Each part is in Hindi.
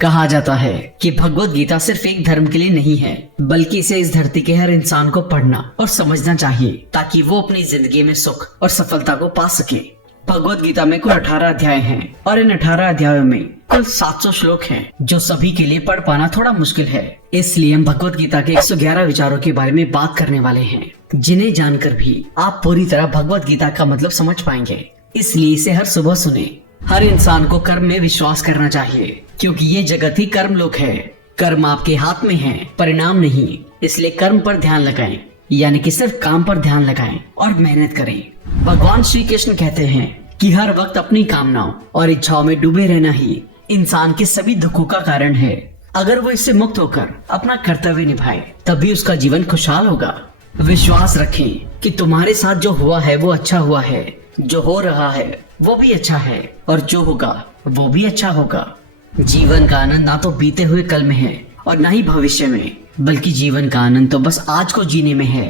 कहा जाता है कि भगवत गीता सिर्फ एक धर्म के लिए नहीं है, बल्कि इसे इस धरती के हर इंसान को पढ़ना और समझना चाहिए ताकि वो अपनी जिंदगी में सुख और सफलता को पा सके। भगवत गीता में कुल 18 अध्याय हैं और इन 18 अध्यायों में कुल 700 श्लोक हैं, जो सभी के लिए पढ़ पाना थोड़ा मुश्किल है। इसलिए हम भगवत गीता के 111 विचारों के बारे में बात करने वाले हैं, जिन्हें जानकर भी आप पूरी तरह भगवत गीता का मतलब समझ पाएंगे। इसलिए इसे हर सुबह सुने। हर इंसान को कर्म में विश्वास करना चाहिए, क्योंकि ये जगत ही कर्म लोक है। कर्म आपके हाथ में है, परिणाम नहीं। इसलिए कर्म पर ध्यान लगाएं, यानी कि सिर्फ काम पर ध्यान लगाएं और मेहनत करें। भगवान श्री कृष्ण कहते हैं कि हर वक्त अपनी कामनाओं और इच्छाओं में डूबे रहना ही इंसान के सभी दुखों का कारण है। अगर वो इससे मुक्त होकर अपना कर्तव्य निभाए, तभी उसका जीवन खुशहाल होगा। विश्वास रखें कि तुम्हारे साथ जो हुआ है वो अच्छा हुआ है, जो हो रहा है वो भी अच्छा है, और जो होगा वो भी अच्छा होगा। जीवन का आनंद ना तो बीते हुए कल में है और ना ही भविष्य में, बल्कि जीवन का आनंद तो बस आज को जीने में है।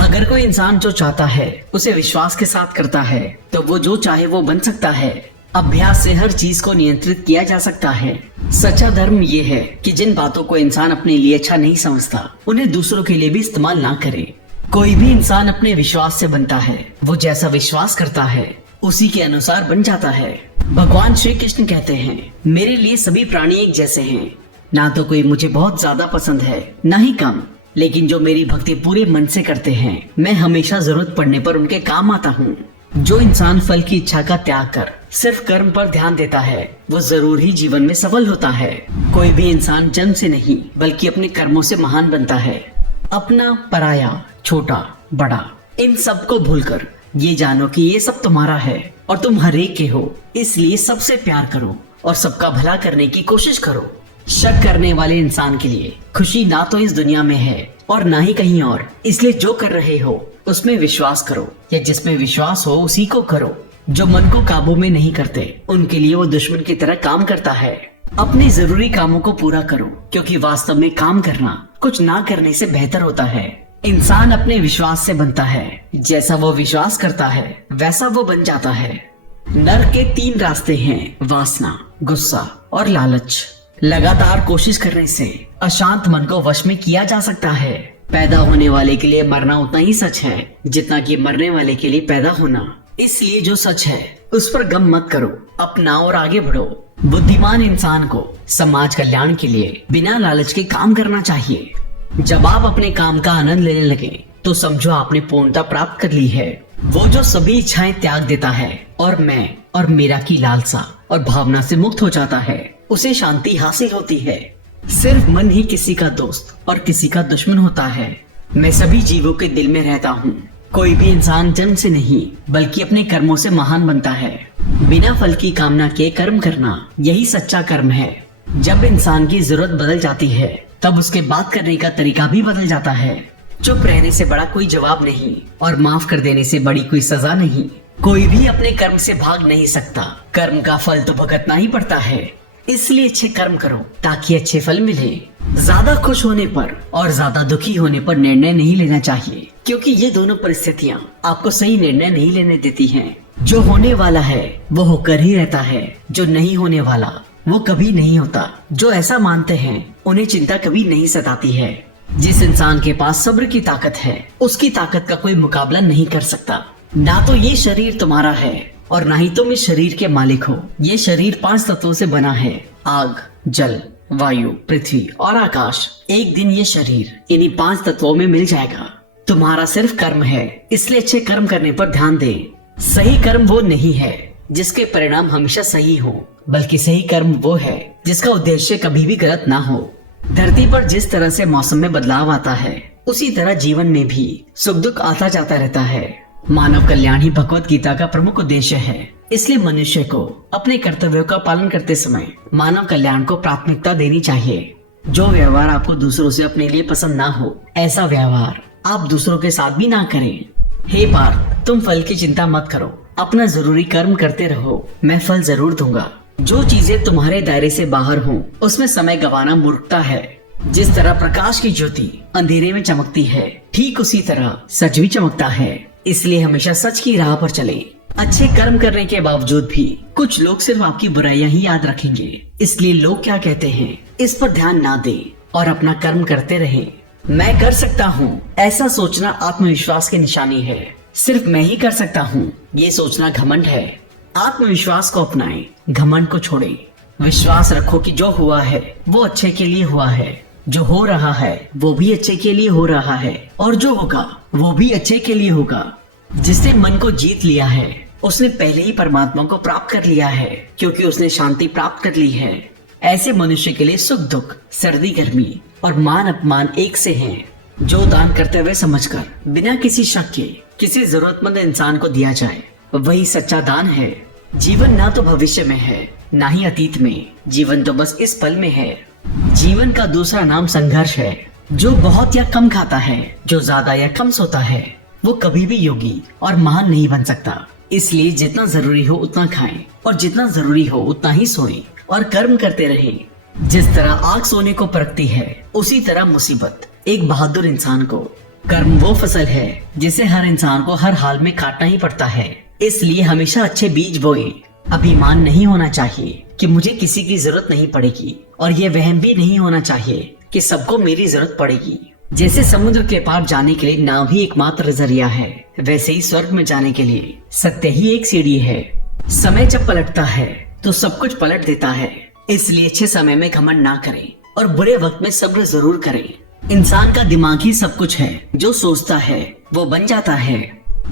अगर कोई इंसान जो चाहता है उसे विश्वास के साथ करता है, तो वो जो चाहे वो बन सकता है। अभ्यास से हर चीज को नियंत्रित किया जा सकता है। सच्चा धर्म ये है कि जिन बातों को इंसान अपने लिए अच्छा नहीं समझता, उन्हें दूसरों के लिए भी इस्तेमाल ना करे। कोई भी इंसान अपने विश्वास से बनता है। वो जैसा विश्वास करता है उसी के अनुसार बन जाता है। भगवान श्री कृष्ण कहते हैं, मेरे लिए सभी प्राणी एक जैसे हैं। ना तो कोई मुझे बहुत ज्यादा पसंद है, ना ही कम, लेकिन जो मेरी भक्ति पूरे मन से करते हैं, मैं हमेशा जरूरत पड़ने पर उनके काम आता हूँ। जो इंसान फल की इच्छा का त्याग कर सिर्फ कर्म पर ध्यान देता है, वो जरूर ही जीवन में सफल होता है। कोई भी इंसान जन्म से नहीं, बल्कि अपने कर्मों से महान बनता है। अपना, पराया, छोटा, बड़ा, इन सब को भूलकर ये जानो कि ये सब तुम्हारा है और तुम हर एक के हो। इसलिए सबसे प्यार करो और सबका भला करने की कोशिश करो। शक करने वाले इंसान के लिए खुशी ना तो इस दुनिया में है और ना ही कहीं और। इसलिए जो कर रहे हो उसमें विश्वास करो, या जिसमें विश्वास हो उसी को करो। जो मन को काबू में नहीं करते, उनके लिए वो दुश्मन की तरह काम करता है। अपने जरूरी कामों को पूरा करो, क्योंकि वास्तव में काम करना कुछ ना करने से बेहतर होता है। इंसान अपने विश्वास से बनता है। जैसा वो विश्वास करता है वैसा वो बन जाता है। नरक के 3 रास्ते हैं, वासना, गुस्सा और लालच। लगातार कोशिश करने से अशांत मन को वश में किया जा सकता है। पैदा होने वाले के लिए मरना उतना ही सच है जितना कि मरने वाले के लिए पैदा होना। इसलिए जो सच है उस पर गम मत करो, अपनाओ और आगे बढ़ो। बुद्धिमान इंसान को समाज कल्याण के लिए बिना लालच के काम करना चाहिए। जब आप अपने काम का आनंद लेने लगे, तो समझो आपने पूर्णता प्राप्त कर ली है। वो जो सभी इच्छाएं त्याग देता है और मैं और मेरा की लालसा और भावना से मुक्त हो जाता है, उसे शांति हासिल होती है। सिर्फ मन ही किसी का दोस्त और किसी का दुश्मन होता है। मैं सभी जीवों के दिल में रहता हूँ। कोई भी इंसान जन्म से नहीं, बल्कि अपने कर्मों से महान बनता है। बिना फल की कामना के कर्म करना, यही सच्चा कर्म है। जब इंसान की जरूरत बदल जाती है, तब उसके बात करने का तरीका भी बदल जाता है। चुप रहने से बड़ा कोई जवाब नहीं, और माफ कर देने से बड़ी कोई सजा नहीं। कोई भी अपने कर्म से भाग नहीं सकता। कर्म का फल तो भुगतना ही पड़ता है। इसलिए अच्छे कर्म करो ताकि अच्छे फल मिले। ज्यादा खुश होने पर और ज्यादा दुखी होने पर निर्णय नहीं लेना चाहिए, क्योंकि ये दोनों परिस्थितियाँ आपको सही निर्णय नहीं लेने देती हैं। जो होने वाला है वो होकर ही रहता है, जो नहीं होने वाला वो कभी नहीं होता। जो ऐसा मानते हैं उन्हें चिंता कभी नहीं सताती है। जिस इंसान के पास सब्र की ताकत है, उसकी ताकत का कोई मुकाबला नहीं कर सकता। ना तो ये शरीर तुम्हारा है और ना ही तुम इस शरीर के मालिक हो। ये शरीर 5 तत्वों से बना है, आग, जल, वायु, पृथ्वी और आकाश। एक दिन ये शरीर इन्हीं 5 तत्वों में मिल जाएगा। तुम्हारा सिर्फ कर्म है, इसलिए अच्छे कर्म करने पर ध्यान दे। सही कर्म वो नहीं है जिसके परिणाम हमेशा सही हो, बल्कि सही कर्म वो है जिसका उद्देश्य कभी भी गलत ना हो। धरती पर जिस तरह से मौसम में बदलाव आता है, उसी तरह जीवन में भी सुख दुख आता जाता रहता है। मानव कल्याण ही भगवत गीता का प्रमुख उद्देश्य है। इसलिए मनुष्य को अपने कर्तव्यों का पालन करते समय मानव कल्याण को प्राथमिकता देनी चाहिए। जो व्यवहार आपको दूसरों से अपने लिए पसंद ना हो, ऐसा व्यवहार आप दूसरों के साथ भी ना करें। हे पार्थ, तुम फल की चिंता मत करो, अपना जरूरी कर्म करते रहो, मैं फल जरूर दूंगा। जो चीजें तुम्हारे दायरे से बाहर हों, उसमें समय गंवाना मूर्खता है। जिस तरह प्रकाश की ज्योति अंधेरे में चमकती है, ठीक उसी तरह सच भी चमकता है। इसलिए हमेशा सच की राह पर चलें। अच्छे कर्म करने के बावजूद भी कुछ लोग सिर्फ आपकी बुराइयां ही याद रखेंगे। इसलिए लोग क्या कहते हैं इस पर ध्यान ना दें और अपना कर्म करते रहें। मैं कर सकता हूँ, ऐसा सोचना आत्मविश्वास की निशानी है। सिर्फ मैं ही कर सकता हूँ, ये सोचना घमंड है। आत्मविश्वास को अपनाएं, घमंड को छोड़ें। विश्वास रखो कि जो हुआ है वो अच्छे के लिए हुआ है, जो हो रहा है वो भी अच्छे के लिए हो रहा है, और जो होगा वो भी अच्छे के लिए होगा। जिसने मन को जीत लिया है उसने पहले ही परमात्मा को प्राप्त कर लिया है, क्योंकि उसने शांति प्राप्त कर ली है। ऐसे मनुष्य के लिए सुख दुख, सर्दी गर्मी और मान अपमान एक से हैं। जो दान करते हुए समझकर बिना किसी शक के किसी जरूरतमंद इंसान को दिया जाए वही सच्चा दान है। जीवन ना तो भविष्य में है ना ही अतीत में, जीवन तो बस इस पल में है। जीवन का दूसरा नाम संघर्ष है। जो बहुत या कम खाता है, जो ज्यादा या कम सोता है, वो कभी भी योगी और महान नहीं बन सकता। इसलिए जितना जरूरी हो उतना खाएं और जितना जरूरी हो उतना ही सोएं और कर्म करते रहें। जिस तरह आग सोने को परखती है उसी तरह मुसीबत एक बहादुर इंसान को। कर्म वो फसल है जिसे हर इंसान को हर हाल में काटना ही पड़ता है। इसलिए हमेशा अच्छे बीज बोएं। अभिमान नहीं होना चाहिए कि मुझे किसी की जरूरत नहीं पड़ेगी, और ये वहम भी नहीं होना चाहिए कि सबको मेरी जरूरत पड़ेगी। जैसे समुद्र के पार जाने के लिए नाव ही एकमात्र जरिया है, वैसे ही स्वर्ग में जाने के लिए सत्य ही एक सीढ़ी है। समय जब पलटता है तो सब कुछ पलट देता है। इसलिए अच्छे समय में घमंड ना करें और बुरे वक्त में सब्र जरूर करें। इंसान का दिमाग ही सब कुछ है, जो सोचता है वो बन जाता है।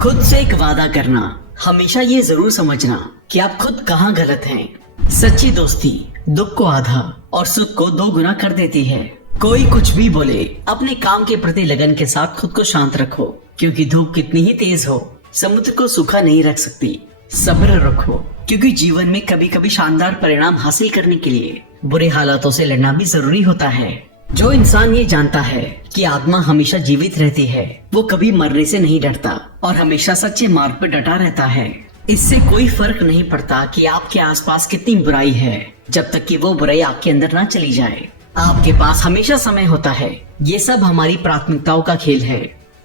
खुद से एक वादा करना, हमेशा ये जरूर समझना कि आप खुद कहाँ गलत हैं। सच्ची दोस्ती दुख को आधा और सुख को 2 गुना कर देती है। कोई कुछ भी बोले, अपने काम के प्रति लगन के साथ खुद को शांत रखो, क्योंकि धूप कितनी ही तेज हो समुद्र को सूखा नहीं रख सकती। सब्र रखो, क्योंकि जीवन में कभी कभी शानदार परिणाम हासिल करने के लिए बुरे हालातों से लड़ना भी जरूरी होता है। जो इंसान ये जानता है कि आत्मा हमेशा जीवित रहती है, वो कभी मरने से नहीं डरता और हमेशा सच्चे मार्ग पर डटा रहता है। इससे कोई फर्क नहीं पड़ता कि आपके आसपास कितनी बुराई है, जब तक कि वो बुराई आपके अंदर ना चली जाए। आपके पास हमेशा समय होता है। ये सब हमारी प्राथमिकताओं का खेल है।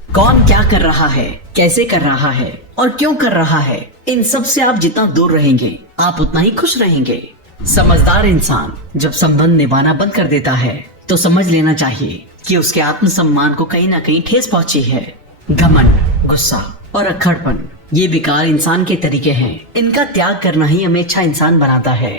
कौन क्या कर रहा है, कैसे कर रहा है और क्यों कर रहा है, इन सब से आप जितना दूर रहेंगे आप उतना ही खुश रहेंगे। समझदार इंसान जब संबंध निभाना बंद कर देता है तो समझ लेना चाहिए कि उसके आत्मसम्मान को कहीं ना कहीं ठेस पहुंची है। घमंड, गुस्सा और अक्खड़पन ये बेकार इंसान के तरीके हैं। इनका त्याग करना ही हमें अच्छा इंसान बनाता है।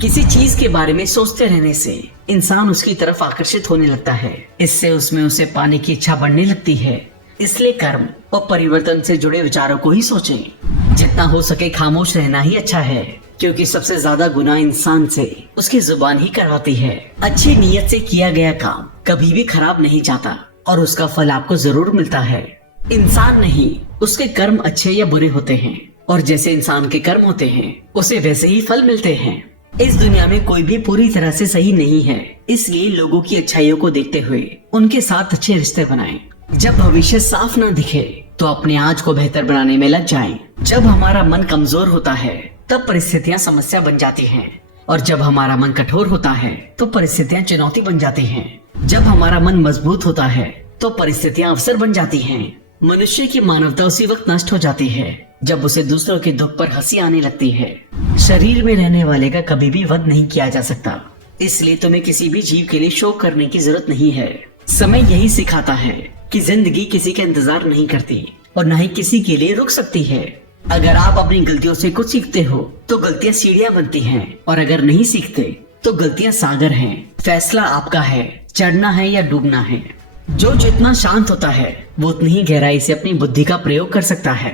किसी चीज के बारे में सोचते रहने से इंसान उसकी तरफ आकर्षित होने लगता है। इससे उसमें उसे पाने की इच्छा बढ़ने लगती है। इसलिए कर्म और परिवर्तन से जुड़े विचारों को ही सोचें। जितना हो सके खामोश रहना ही अच्छा है, क्योंकि सबसे ज्यादा गुनाह इंसान से उसकी जुबान ही करवाती है। अच्छी नीयत से किया गया काम कभी भी खराब नहीं जाता और उसका फल आपको जरूर मिलता है। इंसान नहीं, उसके कर्म अच्छे या बुरे होते हैं, और जैसे इंसान के कर्म होते हैं उसे वैसे ही फल मिलते हैं। इस दुनिया में कोई भी पूरी तरह से सही नहीं है, इसलिए लोगों की अच्छाइयों को देखते हुए उनके साथ अच्छे रिश्ते बनाएं। जब भविष्य साफ ना दिखे तो अपने आज को बेहतर बनाने में लग जाएं। जब हमारा मन कमजोर होता है तब परिस्थितियां समस्या बन जाती हैं, और जब हमारा मन कठोर होता है तो परिस्थितियां चुनौती बन जाती हैं। जब हमारा मन मजबूत होता है तो परिस्थितियां अवसर बन जाती हैं। मनुष्य की मानवता उसी वक्त नष्ट हो जाती है जब उसे दूसरों के दुख पर हंसी आने लगती है। शरीर में रहने वाले का कभी भी वध नहीं किया जा सकता, इसलिए तुम्हें किसी भी जीव के लिए शोक करने की जरूरत नहीं है। समय यही सिखाता है कि जिंदगी किसी का इंतजार नहीं करती और न ही किसी के लिए रुक सकती है। अगर आप अपनी गलतियों से कुछ सीखते हो तो गलतियां सीढ़ियां बनती हैं, और अगर नहीं सीखते तो गलतियां सागर हैं। फैसला आपका है, चढ़ना है या डूबना है। जो जितना शांत होता है वो उतनी ही गहराई से अपनी बुद्धि का प्रयोग कर सकता है।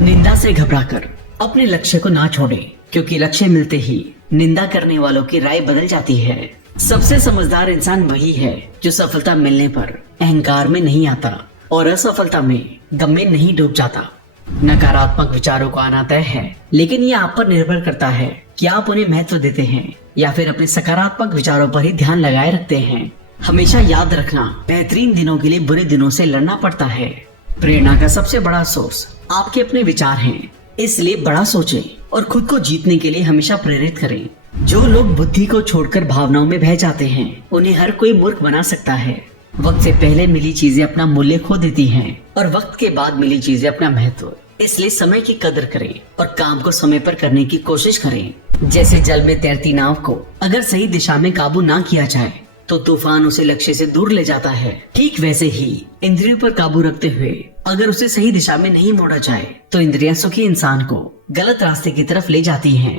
निंदा से घबराकर अपने लक्ष्य को ना छोड़े, क्योंकि लक्ष्य मिलते ही निंदा करने वालों की राय बदल जाती है। सबसे समझदार इंसान वही है जो सफलता मिलने पर अहंकार में नहीं आता और असफलता में गम में नहीं डूब जाता। नकारात्मक विचारों को आना तय है, लेकिन ये आप पर निर्भर करता है कि आप उन्हें महत्व देते हैं या फिर अपने सकारात्मक विचारों पर ही ध्यान लगाए रखते हैं। हमेशा याद रखना, बेहतरीन दिनों के लिए बुरे दिनों से लड़ना पड़ता है। प्रेरणा का सबसे बड़ा सोर्स आपके अपने विचार हैं, इसलिए बड़ा सोचें और खुद को जीतने के लिए हमेशा प्रेरित करें। जो लोग बुद्धि को छोड़कर भावनाओं में बह जाते हैं उन्हें हर कोई मूर्ख बना सकता है। वक्त से पहले मिली चीजें अपना मूल्य खो देती हैं और वक्त के बाद मिली चीजें अपना महत्व। इसलिए समय की कदर करें और काम को समय पर करने की कोशिश करें। जैसे जल में तैरती नाव को अगर सही दिशा में काबू ना किया जाए तो तूफान उसे लक्ष्य से दूर ले जाता है। ठीक वैसे ही इंद्रियों पर काबू रखते हुए अगर उसे सही दिशा में नहीं मोड़ा जाए तो इंद्रियां सुखी इंसान को गलत रास्ते की तरफ ले जाती हैं।